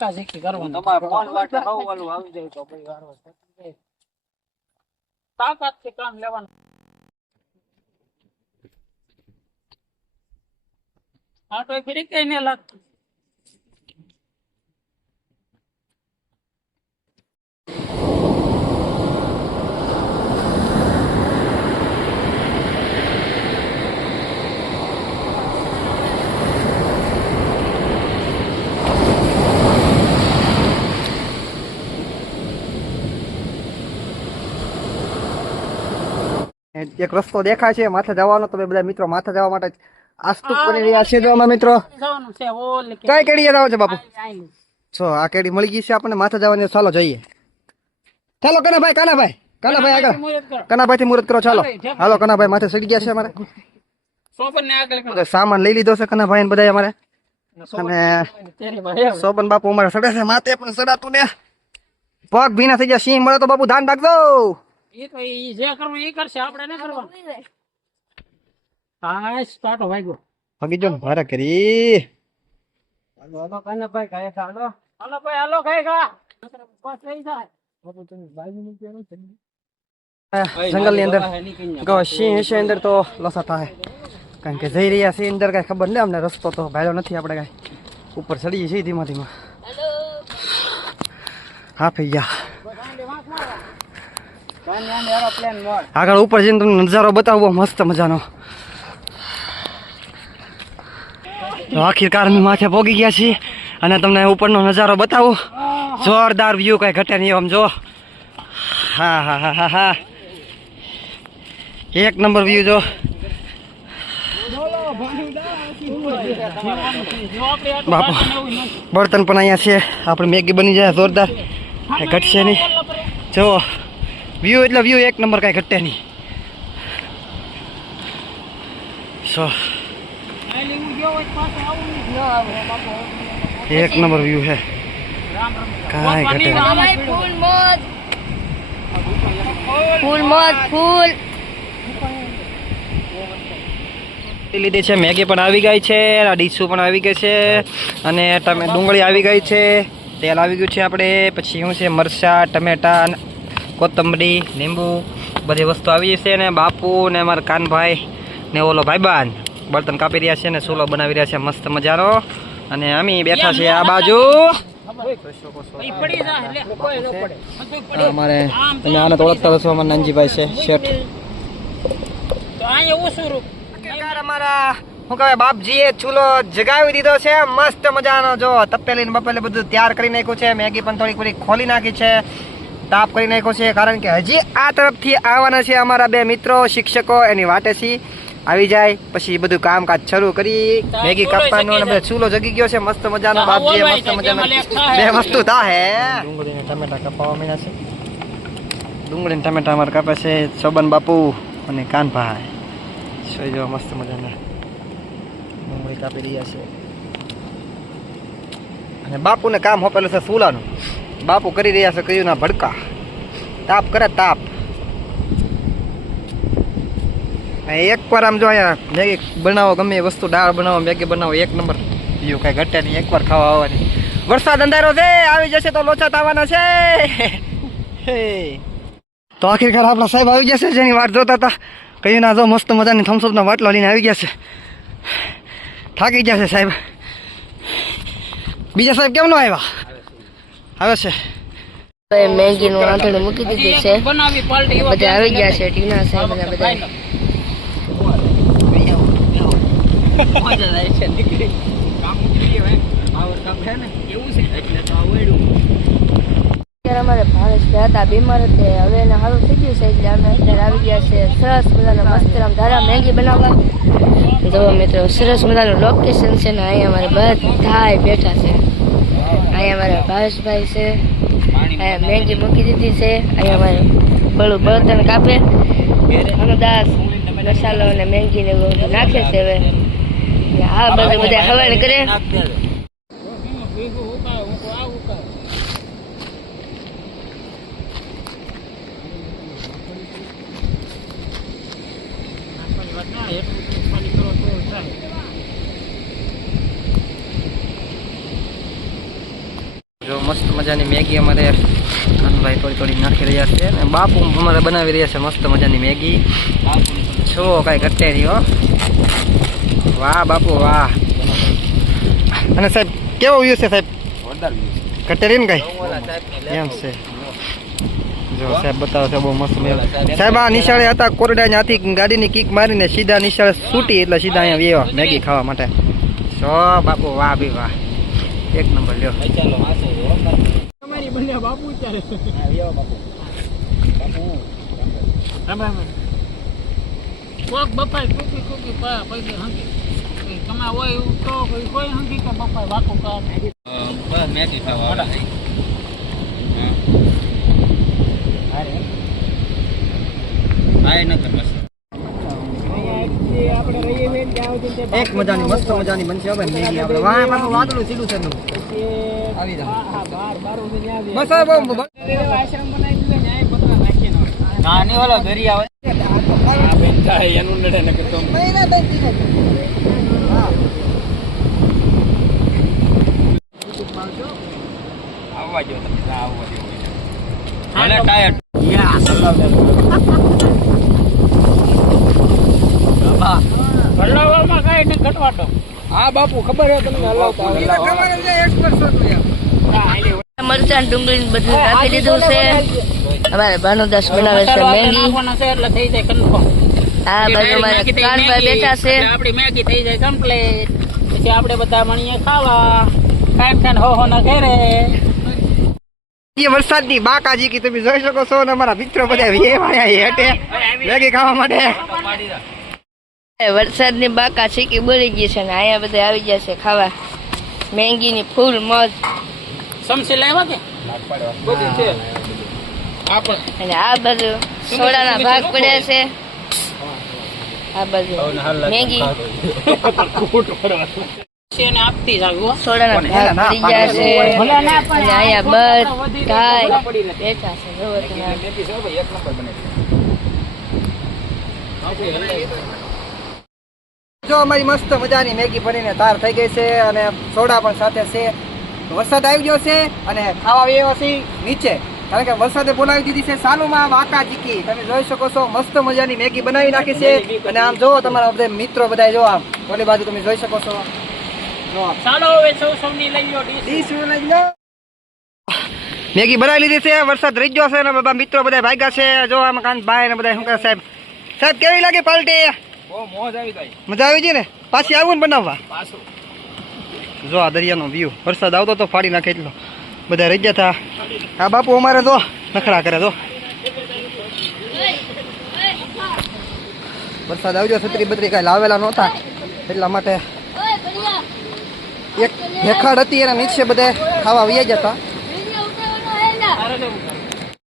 શીખી કરવાનું તમારે ફોન વાટે નવું વાલું આવી જાય તો ભાઈ વારો તાકાતથી કામ લેવાનું. હા તો ફરી કઈ નહીં લાગતું. એક રસ્તો દેખાય છે માથે જવાનો. તમે બધા મિત્રો માથે જવા માટે આસ્તુક બની રહ્યા છે. જો અમે મિત્રો જવાનું છે ઓલ કે કઈ કેડીએ જાવ છે બાપુ? આઈ જો આ કેડી મળી ગઈ છે આપણને માથે જવાની. ચાલો જઈએ. ચાલો કાનાભાઈ આગળ કનાભાઈ થી મુહૂર્ત કરો. ચાલો હાલો કનાભાઈ માથે ચડી ગયા છે અમારે. સોપન ને આગળ કરો. બધો સામાન લઈ લીધો છે કનાભાઈ ને બધા અમારે. અને સોબન બાપુ અમારે સડે છે માથે પણ સડાતું ને પગ ભીના થઈ ગયા. સિંહ મળે તો બાપુ ધ્યાન રાખજો. એ તો ઈ જે કરવું ઈ કરશે, આપણે ન કરવાનું. હા સ્ટાર્ટ હોય ગયો ભાગી જો ને ભારે કરી. હાલો કાનાભાઈ કાય હાલો હાલો ભાઈ હાલો કાય ખા બસ લઈ જાય. જંગલ ની અંદર સિંહ હશે અંદર તો લોસા થાય. કારણ કે જઈ રહ્યા છે અંદર કઈ ખબર નહીં અમને. રસ્તો તો ભાડ્યો નથી આપણે કઈ. ઉપર ચડીએ છીએ ધીમા ધીમા. હા થઈ ગયા. આગળ ઉપર જઈને તમને નજારો બતાવવો મસ્ત મજાનો. આખીરકાર અમે માથે પોગી ગયા છીએ અને તમને ઉપરનો નજારો બતાવું. જોરદાર વ્યૂ, કઈ ઘટે નહીં આમ જો. હા હા હા હા હા, એક નંબર વ્યૂ જો. બાપુ બર્તન પણ અહીંયા છે. આપણે મેગી બની જાય જોરદાર, કઈ ઘટશે નહીં. જો વ્યૂ એટલે વ્યૂ એક નંબર, કઈ ઘટે નહીં. એક નંબર વ્યૂ છે, કાંઈ ઘટે ફૂલ લીધી છે. મેગી પણ આવી ગઈ છે, ડીશું પણ આવી ગઈ છે, અને ડુંગળી આવી ગઈ છે, તેલ આવી ગયું છે આપણે. પછી શું છે, મરચાં, ટમેટા, કોથમરી, લીંબુ, બધી વસ્તુ આવી છે. ને બાપુ ને અમારા કાનભાઈ ને ઓલો ભાઈબાન બર્તન કાપી રહ્યા છે ને ચૂલો બનાવી રહ્યા છે મસ્ત મજાનો. અને અમે બેઠા છે આ બાજુ. અમારે તમે આને તો ઓળખતા હશો, અમારા નાનજીભાઈ છે શેઠ. અમારા શું કહેવાય બાપજીએ ચૂલો જગાવી દીધો છે મસ્ત મજાનો. જો તપેલી ને બપેલી બધું તૈયાર કરી નાખ્યું છે. મેગી પણ થોડી થોડી ખોલી નાખી છે, તાપ કરી નાખ્યો છે. કારણ કે હજી આ તરફથી આવવાના છે અમારા બે મિત્રો શિક્ષકો, એની વાટે થી આવી જાય પછી બધું કામકાજ શરૂ કરી. મેગી કાપવાનો અને બધો ચૂલો જગી ગયો છે મસ્ત મજાનો. બાપજીએ મસ્ત મજાનો બે વસ્તુ થાય. ડુંગળી ને ટમેટા કાપવા મીના છે. ડુંગળી ને ટમેટા અમારે કાપે છે સોબન બાપુ અને કાનભાઈ. જોઈ જો મસ્ત મજાના ડુંગળી કાપી રહ્યા છે. અને બાપુને કામ હોપેલું છે ચૂલાનું. બાપુ કરી રહ્યા છે કયું ના ભડકા. તાપ કરે તાપ. એક વાર આમ જો અહીંયા મેગી બનાવો, ગમે એ વસ્તુ, દાળ બનાવો, મેગી બનાવો, એક નંબર બીજું કઈ ઘટે નહીં. એકવાર ખાવા આવવાની. વરસાદ અંધારો છે, આવી જશે તો લોચા આવવાના છે. તો આખીરકાર આપણા સાહેબ આવી જશે, જેની વાટ જોતા હતા. કયું ના જો મસ્ત મજાની થમ્સઅપનો બાટલો લઈને આવી ગયા છે. થાકી ગયા છે સાહેબ. બીજા સાહેબ કેમ નો આવ્યા? આવે છે. મેગી નું આંધણું મૂકી દીધું છે, બધા આવી ગયા છે. ટીના સાહેબ બધા અમારે ભાવેશ હતા, બીમાર હતા, હવે એને સારું થઈ ગયું છે એટલે અમે અત્યારે આવી ગયા છે સરસ મજાના મસ્ત ધારા મેગી બનાવવા. જો મિત્રો સરસ મજાનું લોકેશન છે ને અહીંયા અમારે બધા બેઠા છે. અહીંયા અમારા ભાવેશભાઈ છે, અહીંયા મેગી મૂકી દીધી છે. અહીંયા અમારે બળું બળતણ કાપે અને દાસ મસાલો અને મેગી ને નાખે છે. હવે આ બધું બધા હવાને કરે. જો મસ્ત મજાની મેગી અમારે કાનભાઈ થોડી થોડી નાખી રહ્યા છે અને બાપુ અમારે બનાવી રહ્યા છે મસ્ત મજાની મેગી. છો કઈ ઘટે નહીં હો. વાહ બાપુ વાહ. અને સાહેબ કેવો વ્યૂ છે સાહેબ? ઘટે રહી ને કઈ એમ છે. જો સાહેબ બતાવો છે બહુ મસ્ત સાહેબ. આ નિશાળે હતા કોરડા ત્યાંથી ગાડીની કિક મારીને સીધા નિશાળે છૂટી એટલે સીધા અહીંયા વ્યવા મેગી ખાવા માટે. છો બાપુ વાહ ભી વાહ, એક નંબર લ્યો. તમારી બંને બાપુ ચાલે. રામ રામ. કોક બપાય કુકી કુકી પૈસા હંકી તમે હોય એવું તો કોઈ હંકી કે બપાય વાકો કા બસ મેગી ખાવા એક મજાની મસ્ત મજાની બનશે હવે મેગી આપણે. વાહ બાપુ વાદળું સીધું છે આવી જાવ. બસ હવે આશ્રમ બનાવી દીધો ને આ પતરા નાખી ના ની ઓલો ઘરી આવે આ બેન થાય એનું નડે ને તો મહિના બેન દીધો. હા આવવા જો તમે આવવા જો હાલે ટાયર યા બાબા હલાવવામાં કાઈ ને ઘટવાટો. હા બાપુ ખબર હે તમને હલાવતા આવે ખબર છે એક્સપર્ટ છો યાર. મરચાં ડુંગળી બધું નાખી દીધું છે. અમારે ભાનુદાસ બનાવે છે મેગી. એટલે થઈ જાય કન્ફર્મ. આ બાજુ અમારે કાનભાઈ બેઠા છે. આપડી મેગી થઈ જાય કમ્પ્લીટ. પછી આપણે બધા મળીએ ખાવા. કાંઈ કાંઈ હો ના ઘરે. એ વરસાદની બાકાજી કી તમે જોઈ શકો છો ને અમારા મિત્રો બધા વેવાયા હેઠે મેગી ખાવા માટે. વરસાદની બાકા છીકી બોલી ગઈ છે ને અહીંયા બધા આવી ગયા છે ખાવા મેગીની ફૂલ મોજ. સમસી લાવ્યા કે બધી છે આપણે. અને આ બાજુ સોડાના ભાગ પડ્યા છે. આ બાજુ મેગી એને આપતી જાવ સોડાના ભાગ પડી ગયા છે. અને અહીંયા બધા બેઠા છે. જોવો તમે. જો અમારી મસ્ત મજાની મેગી બનીને તૈયાર થઈ ગઈ છે અને સોડા પણ સાથે છે. વરસાદ આવી ગયો છે અને ખાવા આવ્યા છે નીચે, કારણ કે વરસાદે બોલાવી દીધી છે સાલુમાં વાકા જીકી. તમે જોઈ શકો છો મસ્ત મજાની મેગી બનાવી નાખી છે. અને આમ જોવો તમારા બધા મિત્રો બધા જો આમ ઓલી બાજુ તમે જોઈ શકો છો. ચાલો હવે સૌની લઈ લો ડીશ લઈ લો. મેગી બનાવી લીધી છે. વરસાદ રહી ગયો છે અને બધા મિત્રો બધા ભાગ્યા છે. જો આમ કાનભાઈ ને બધા શું કહે સાહેબ સાહેબ કેવી લાગે પાર્ટી? બહુ મોજ આવી ગઈ. મજા આવી ગઈ ને? પાછી આવું ને બનાવવા? પાછું જો આ દરિયાનો વ્યૂ. વરસાદ આવતો તો ફાડી નાખે એટલો. બધા રહી ગયા હતા. આ બાપુ અમારે તો નખડા કરે તો. વરસાદ આવી ગયો. છત્રી બત્રી કાંઈ લાવેલા નહોતા એટલા માટે એક હેખાડ હતી એના નીચે બધા ખાવા વયા જતા.